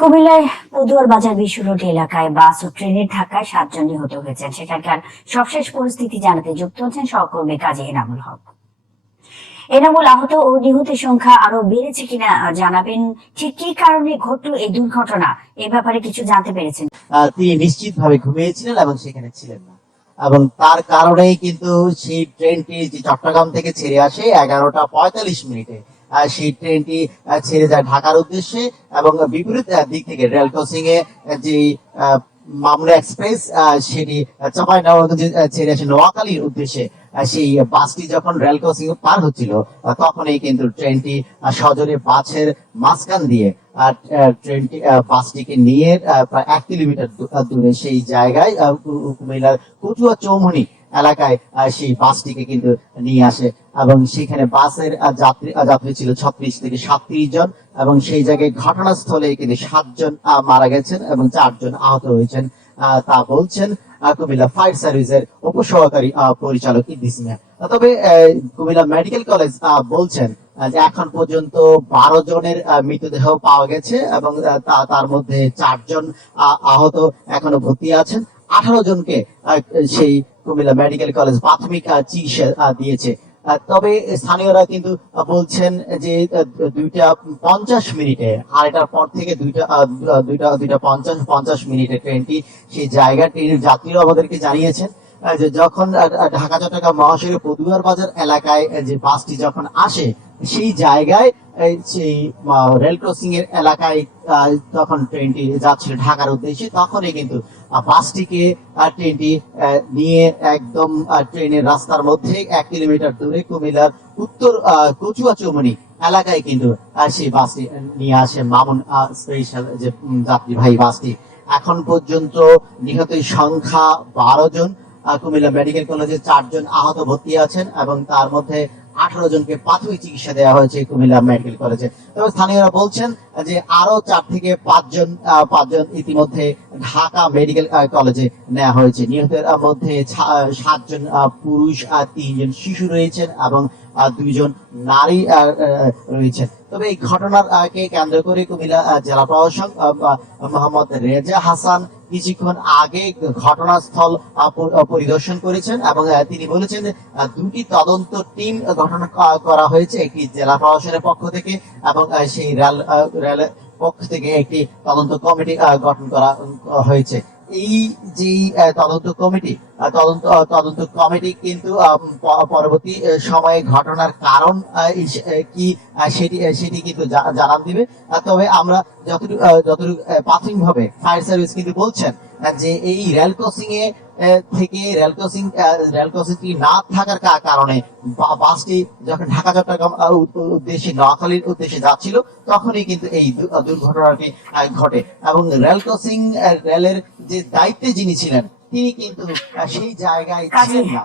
কুমিল্লায় পদুয়ার বাজার বিশ্ব রোড এলাকায় বাস ও ট্রেনের ধাক্কায় 7 জন নিহত হয়েছেন। সেখানকার সবশেষ পরিস্থিতি জানাতে যুক্ত হচ্ছেন সহকর্মী কাজী এনামুল হক। এনামুল, আহত ও নিহতের সংখ্যা আরো বেড়েছে কিনা জানাবেন। ঠিক কি কারণে ঘটলো এই দুর্ঘটনা, এ ব্যাপারে কিছু জানতে পেরেছেন? তিনি নিশ্চিতভাবে ঘুমিয়েছিলেন এবং সেখানে ছিলেন না, এবং তার কারণেই কিন্তু সেই ট্রেনটি যে চট্টগ্রাম থেকে ছেড়ে আসে 11টা 45 মিনিটে, সেই ট্রেনটি ছেড়ে যায় ঢাকার উদ্দেশ্যে, এবং বিপরীত দিক থেকে রেল ক্রসিং এ যে মামুনা এক্সপ্রেস সেটি চাঁপাইনবাবগঞ্জে ছেড়ে আসে নোয়াখালীর উদ্দেশ্যে। সেই বাসটি যখন রেল ক্রসিং পার হচ্ছিল তখনই কিন্তু ট্রেনটি সজোরে বাসের মাঝখান দিয়ে ট্রেনটি বাসটিকে নিয়ে প্রায় 1 কিলোমিটার দূরে সেই জায়গায় কুমিল্লার কচুয়া চৌমুহনী এলাকায় সেই বাসটিকে কিন্তু নিয়ে আসে, এবং সেখানে বাসের যাত্রী ছিল 36 থেকে 37 জন, এবং সেই জায়গায় ঘটনাস্থলে কিন্তু 7 জন মারা গেছেন এবং 4 জন আহত হয়েছেন, তা বলছেন কুমিল্লা ফায়ার সার্ভিসের উপসহকারী পরিচালক ইদ্রিস মিয়া। তবে কুমিল্লা মেডিকেল কলেজ বলছেন যে এখন পর্যন্ত 12 জনের মৃতদেহ পাওয়া গেছে, এবং তার মধ্যে 4 জন আহত এখনো ভর্তি আছেন। 18 জনকে সেই কুমিল্লা মেডিকেল কলেজ প্রাথমিক চিকিৎসা দিয়েছে। তবে স্থানীয়রা কিন্তু বলছেন যে 2টা 50 মিনিটে, আর এটার পর থেকে 2টা 50 ট্রেনটি সেই জায়গা, ট্রেনের যাত্রীরা আমাদেরকে জানিয়েছেন যে যখন ঢাকা চট্টগ্রাম মহাসড়কে পদুয়ার বাজার এলাকায় যে বাসটি যখন আসে সেই জায়গায় সেই রেল ক্রসিং এর এলাকায় তখন ট্রেনটি যাচ্ছিল ঢাকার উদ্দেশ্যে, তখনই কিন্তু বাসটিকে ট্রেনটি নিয়ে একদম ট্রেনের রাস্তার মধ্যে 1 কিলোমিটার দূরে কুমিল্লার উত্তর কচুয়া চৌমুহনী এলাকায় কিন্তু সেই বাসটি নিয়ে আসে মামুন স্পেশাল যে যাত্রীবাহী বাসটি। এখন পর্যন্ত নিহতের সংখ্যা 12 জন। কুমিল্লা মেডিকেল কলেজে 4 জন আহত ভর্তি আছেন, এবং তার মধ্যে 18 জনকে প্রাথমিক চিকিৎসা দেওয়া হয়েছে কুমিল্লা মেডিকেল কলেজে। তবে স্থানীয়রা বলছেন যে আরো 4 থেকে 5 জন ইতিমধ্যে ঢাকা মেডিকেল কলেজে নেওয়া হয়েছে। নিহতের মধ্যে 7 জন পুরুষ, 3 জন শিশু রয়েছেন, এবং 2 জন নারী রয়েছেন। তবে এই ঘটনাকে কেন্দ্র করে কুমিল্লা জেলা প্রশাসক মোহাম্মদ রেজা হাসান কিছুক্ষণ আগে ঘটনাস্থল পরিদর্শন করেছেন, এবং তিনি বলেছেন 2টি তদন্ত টিম গঠন করা হয়েছে, একটি জেলা প্রশাসনের পক্ষ থেকে এবং সেই রেলের পক্ষ থেকে একটি তদন্ত কমিটি গঠন করা হয়েছে। এই যে তদন্ত কমিটি কিন্তু পরবর্তী সময়ে ঘটনার কারণ কি সেটি কিন্তু জানান দিবে। তবে আমরা যতটুকু প্রাথমিকভাবে ফায়ার সার্ভিস কিন্তু বলছেন যে এই রেল ক্রসিং না থাকার কারণে বাসটি যখন ঢাকা চট্টগ্রাম উদ্দেশ্যে নোয়াখালীর উদ্দেশ্যে যাচ্ছিল তখনই কিন্তু এই দুর্ঘটনাটি ঘটে, এবং রেলের যে দায়িত্বে যিনি ছিলেন তিনি কিন্তু সেই জায়গায় ছিলেন না।